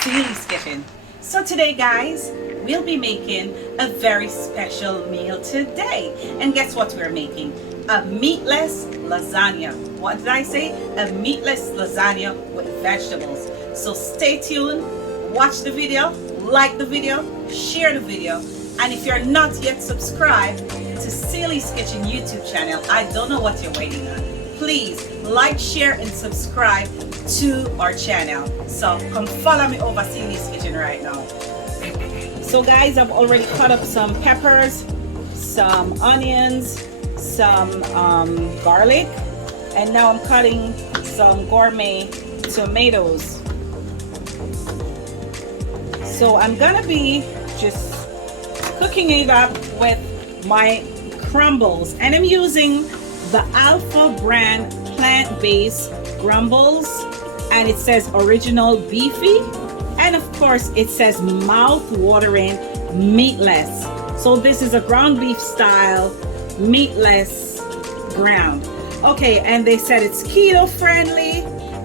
Celi's Kitchen. So today guys, we'll be making a very special meal today. And guess what we're making? A meatless lasagna. What did I say? A meatless lasagna with vegetables. So stay tuned, watch the video, like the video, share the video. And if you're not yet subscribed to Celi's Kitchen YouTube channel, I don't know what you're waiting on. Please like, share, and subscribe to our channel. So come follow me over Celi's Kitchen right now. So guys, I've already cut up some peppers, some onions, some garlic, and now I'm cutting some gourmet tomatoes. So I'm gonna be just cooking it up with my crumbles, and I'm using the Alpha brand plant-based crumbles, and it says original beefy, and of course it says mouth-watering meatless. So this is a ground beef style meatless ground. Okay, and they said it's keto friendly,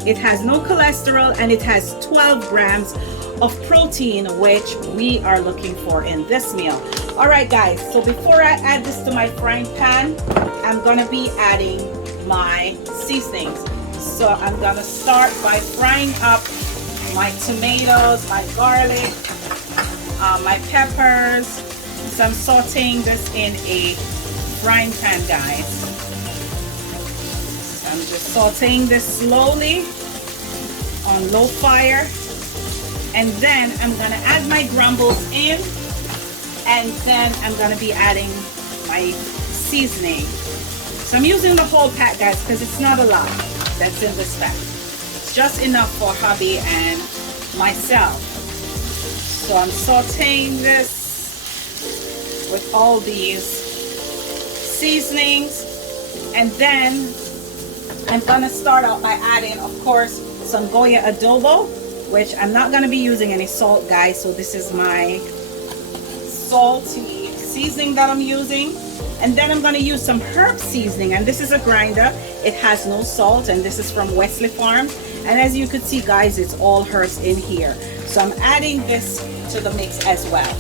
it has no cholesterol, and it has 12 grams of protein, which we are looking for in this meal. All right guys, so before I add this to my frying pan, I'm gonna be adding my seasonings. So I'm gonna start by frying up my tomatoes, my garlic, my peppers. So I'm sauteing this in a frying pan, guys. So I'm just sauteing this slowly on low fire. And then I'm gonna add my crumbles in, and then I'm gonna be adding my seasoning. So I'm using the whole pack, guys, because it's not a lot that's in this pack. It's just enough for hubby and myself. So I'm sauteing this with all these seasonings, and then I'm gonna start out by adding, of course, some Goya adobo, which I'm not going to be using any salt, guys. So this is my salty seasoning that I'm using. And then I'm going to use some herb seasoning, and this is a grinder. It has no salt, and this is from Wesley Farms. And as you could see, guys, it's all herbs in here. So I'm adding this to the mix as well.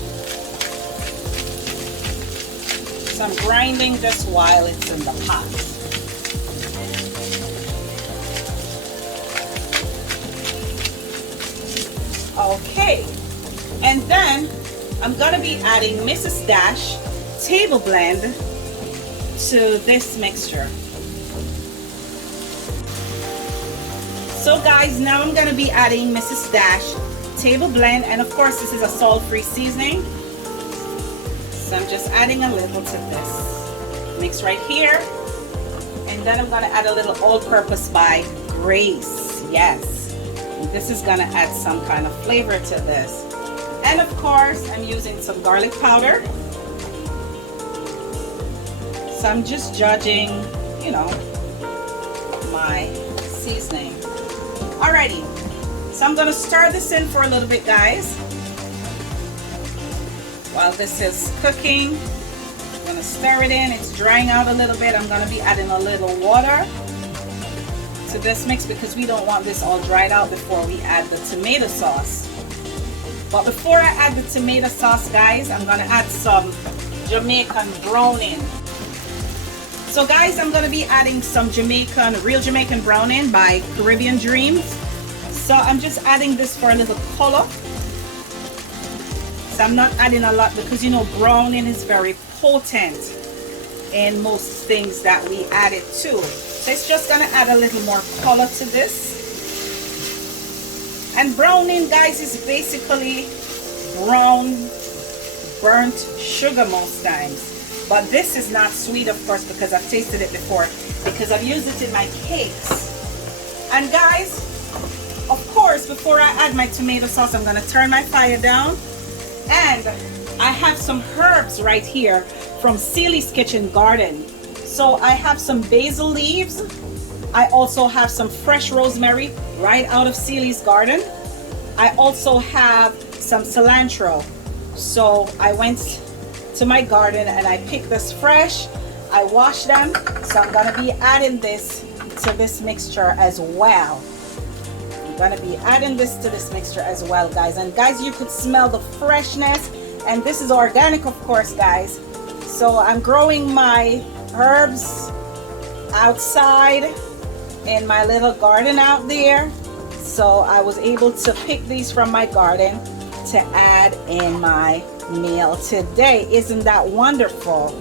So I'm grinding this while it's in the pot. Okay, and then I'm gonna be adding Mrs. Dash table blend to this mixture. So guys, now I'm gonna be adding Mrs. Dash table blend, and of course this is a salt-free seasoning. So I'm just adding a little to this mix right here, and then I'm gonna add a little all-purpose by Grace. Yes. This is gonna add some kind of flavor to this. And of course, I'm using some garlic powder. So I'm just judging, you know, my seasoning. Alrighty, so I'm gonna stir this in for a little bit, guys. While this is cooking, I'm gonna stir it in. It's drying out a little bit. I'm gonna be adding a little water to this mix because we don't want this all dried out before we add the tomato sauce. But before I add the tomato sauce, guys, I'm gonna add some Jamaican browning. So guys, I'm gonna be adding some real Jamaican browning by Caribbean Dreams. So I'm just adding this for a little color. So I'm not adding a lot because, you know, browning is very potent in most things that we add it to. So it's just gonna add a little more color to this. And browning, guys, is basically brown burnt sugar most times. But this is not sweet, of course, because I've tasted it before, because I've used it in my cakes. And guys, of course, before I add my tomato sauce, I'm gonna turn my fire down. And I have some herbs right here from Celi's Kitchen Garden. So I have some basil leaves. I also have some fresh rosemary right out of Celi's garden. I also have some cilantro. So I went to my garden and I picked this fresh. I washed them. So I'm gonna be adding this to this mixture as well. I'm gonna be adding this to this mixture as well, guys. And guys, you could smell the freshness, and this is organic, of course, guys. So I'm growing my herbs outside in my little garden out there. So I was able to pick these from my garden to add in my meal today. Isn't that wonderful?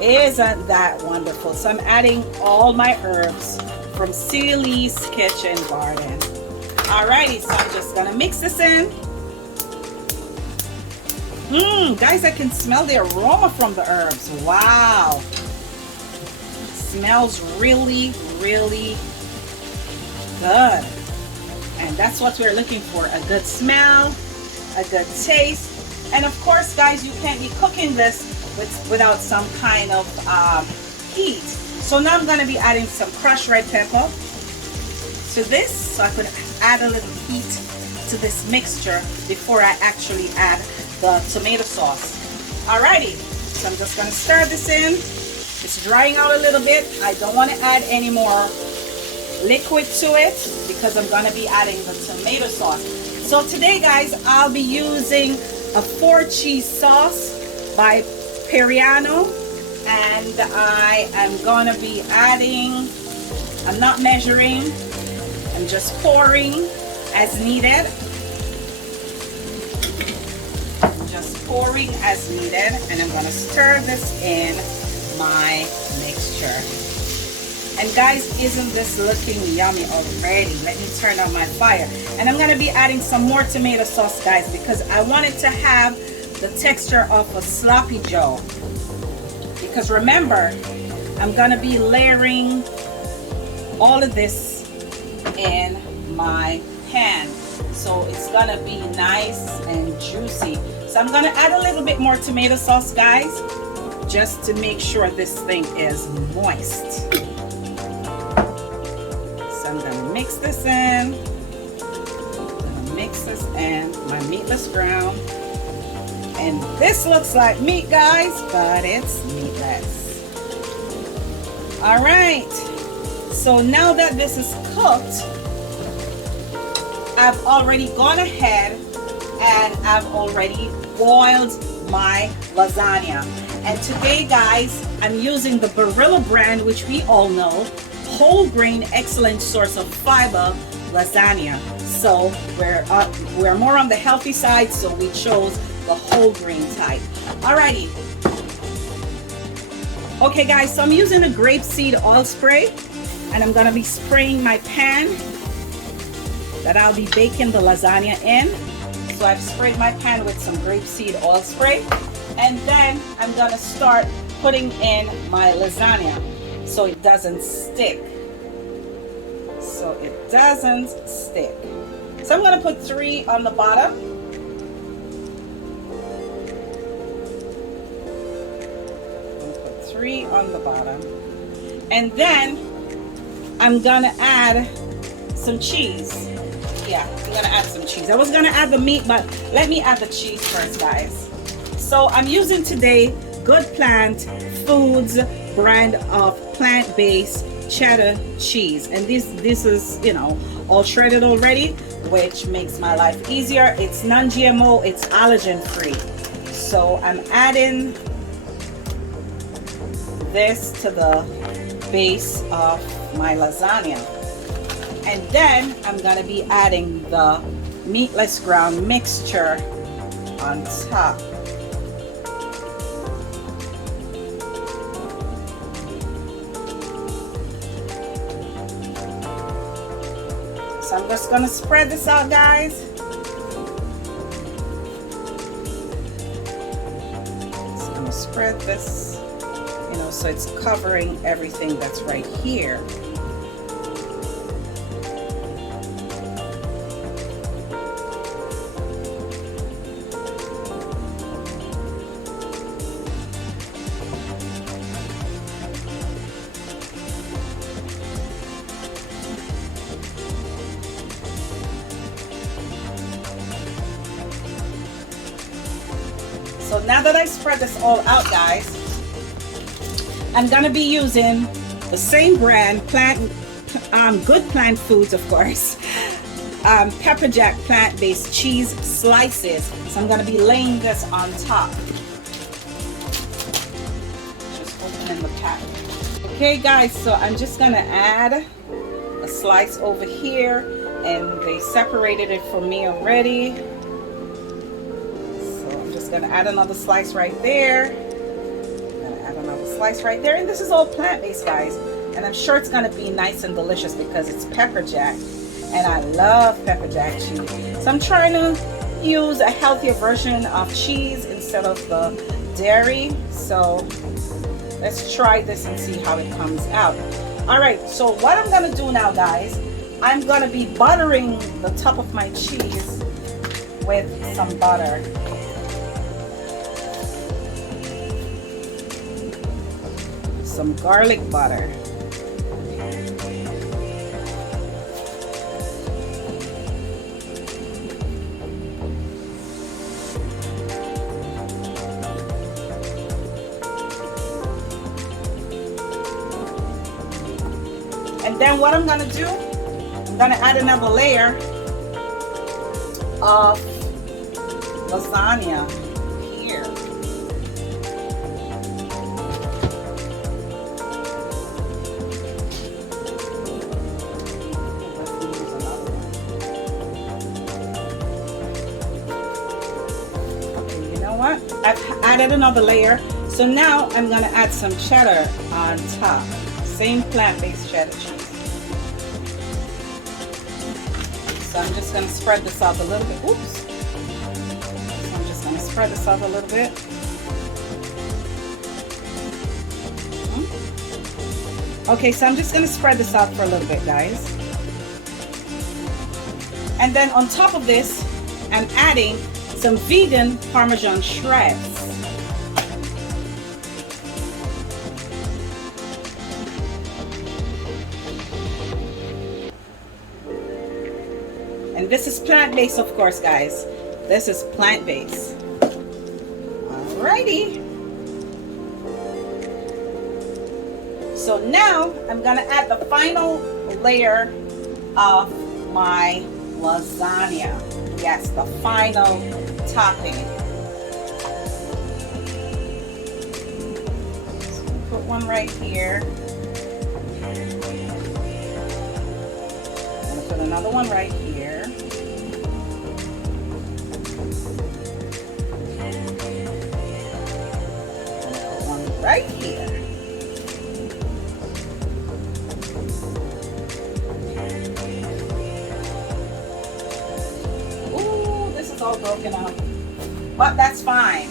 Isn't that wonderful? So I'm adding all my herbs from Sally's Kitchen Garden. Alrighty, so I'm just gonna mix this in. Guys, I can smell the aroma from the herbs. Wow. Smells really, really good. And that's what we're looking for, a good smell, a good taste. And of course, guys, you can't be cooking this without some kind of heat. So now I'm going to be adding some crushed red pepper to this, so I could add a little heat to this mixture before I actually add the tomato sauce. Alrighty, so I'm just going to stir this in. It's drying out a little bit. I don't want to add any more liquid to it because I'm going to be adding the tomato sauce. So today, guys, I'll be using a 4-cheese sauce by Pyrex, and I am going to be adding, I'm not measuring, I'm just pouring as needed. I'm just pouring as needed, and I'm going to stir this in my mixture. And guys, isn't this looking yummy already? Let me turn on my fire. And I'm going to be adding some more tomato sauce, guys, because I want it to have the texture of a sloppy joe. Because remember, I'm going to be layering all of this in my pan. So it's going to be nice and juicy. So I'm going to add a little bit more tomato sauce, guys, just to make sure this thing is moist. I'm gonna mix this in. My meatless ground. And this looks like meat, guys, but it's meatless. All right. So now that this is cooked, I've already gone ahead and I've already boiled my lasagna. And today, guys, I'm using the Barilla brand, which we all know, whole grain, excellent source of fiber lasagna. So we're more on the healthy side, so we chose the whole grain type. Alrighty. Okay, guys, so I'm using a grapeseed oil spray, and I'm gonna be spraying my pan that I'll be baking the lasagna in. So I've sprayed my pan with some grapeseed oil spray, and then I'm gonna start putting in my lasagna so it doesn't stick. So it doesn't stick. So I'm gonna put 3 on the bottom. I'm gonna put 3 on the bottom. And then I'm gonna add some cheese. Yeah, I'm gonna add some cheese. I was gonna add the meat, but let me add the cheese first, guys. So I'm using today Good Plant Foods brand of plant-based cheddar cheese, and this is, you know, all shredded already, which makes my life easier. It's non-GMO, it's allergen free. So I'm adding this to the base of my lasagna, and then I'm gonna be adding the meatless ground mixture on top. So I'm just gonna spread this out, guys. Just gonna spread this, you know, so it's covering everything that's right here. So now that I spread this all out, guys, I'm gonna be using the same brand, Good Plant Foods, of course, pepper jack plant-based cheese slices. So I'm going to be laying this on top. Just opening the pack. Okay guys, so I'm just going to add a slice over here, and they separated it for me already. So I'm just going to add another slice right there. I'm going to add another slice right there, and this is all plant-based, guys. And I'm sure it's going to be nice and delicious because it's pepper jack. And I love pepper jack cheese. So I'm trying to use a healthier version of cheese instead of the dairy. So let's try this and see how it comes out. All right, so what I'm gonna do now, guys, I'm gonna be buttering the top of my cheese with some butter. Some garlic butter. And then what I'm going to do, I'm going to add another layer of lasagna here. Okay, you know what? I've added another layer. So now I'm going to add some cheddar on top. Same plant-based cheddar cheese. So I'm just going to spread this out a little bit. Oops. So I'm just going to spread this out a little bit. Okay, so I'm just going to spread this out for a little bit, guys. And then on top of this, I'm adding some vegan Parmesan shreds. And this is plant-based, of course, guys. This is plant-based. Alrighty. So now I'm gonna add the final layer of my lasagna. Yes, the final topping. So put one right here. I'm gonna put another one right here. Right here. Ooh, this is all broken up. But that's fine.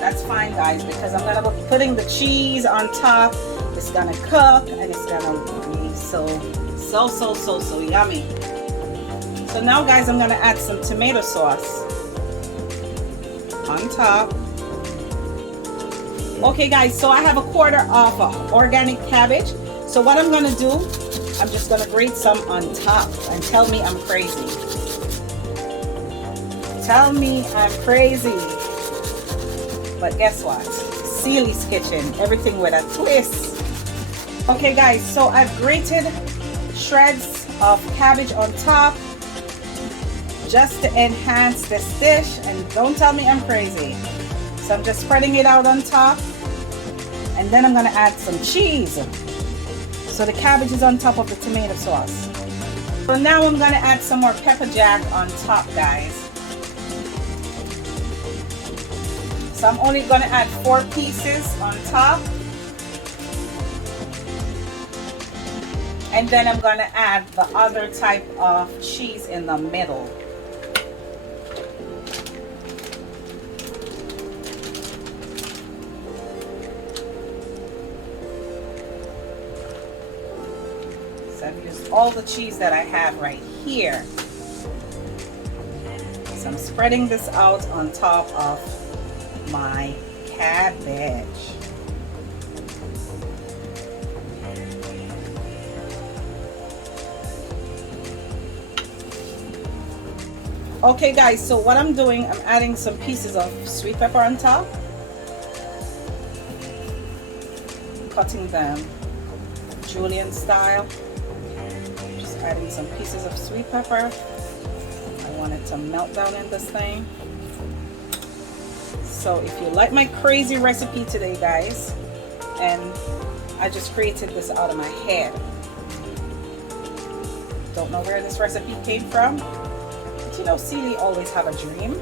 That's fine, guys, because I'm gonna be putting the cheese on top. It's gonna cook and it's gonna be so yummy. So now, guys, I'm gonna add some tomato sauce on top. Okay guys, so I have a quarter of organic cabbage. So what I'm gonna do, I'm just gonna grate some on top, and tell me I'm crazy. Tell me I'm crazy. But guess what? Celie's Kitchen, everything with a twist. Okay guys, so I've grated shreds of cabbage on top just to enhance this dish, and don't tell me I'm crazy. So I'm just spreading it out on top, and then I'm going to add some cheese. So the cabbage is on top of the tomato sauce. So now I'm going to add some more pepper jack on top, guys. So I'm only going to add 4 pieces on top. And then I'm going to add the other type of cheese in the middle. I've used all the cheese that I have right here. So I'm spreading this out on top of my cabbage. Okay guys, so what I'm doing, I'm adding some pieces of sweet pepper on top. Cutting them julienne style. adding some pieces of sweet pepper. I want it to melt down in this thing. So if you like my crazy recipe today, guys, and I just created this out of my head. Don't know where this recipe came from. But you know, Celie always have a dream.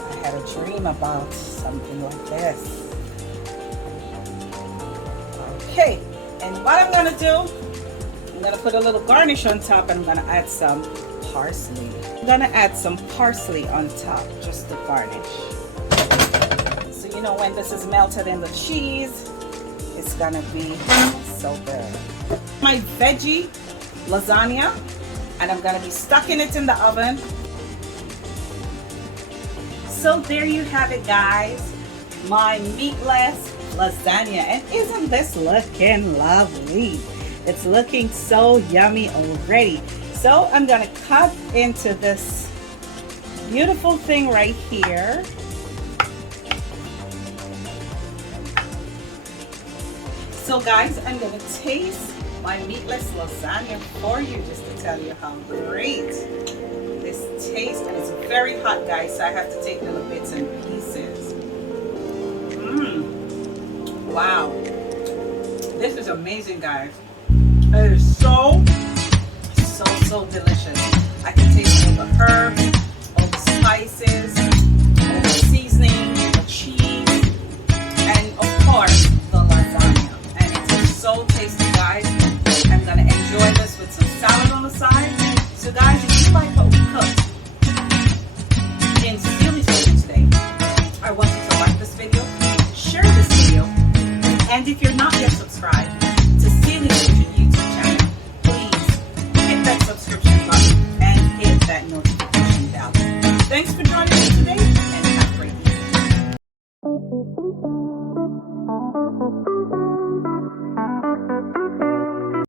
I had a dream about something like this. Okay, and what I'm gonna do, I'm gonna put a little garnish on top, and I'm gonna add some parsley. I'm gonna add some parsley on top, just to garnish. So you know, when this is melted in the cheese, it's gonna be so good. My veggie lasagna, and I'm gonna be stucking it in the oven. So there you have it, guys, my meatless lasagna. And isn't this looking lovely? It's looking so yummy already. So I'm gonna cut into this beautiful thing right here. So guys, I'm gonna taste my meatless lasagna for you, just to tell you how great this tastes. And it's very hot, guys, so I have to take little bits and pieces. Wow, this is amazing, guys. It is so delicious. I can taste all the herbs, all the spices, all the seasoning, the cheese, and of course the lasagna. And it is so tasty, guys. I'm gonna enjoy this with some salad on the side. So guys, if you like what we cooked in Celie's kitchen today, I want you to like this video, share this video, and if you're not yet subscribed,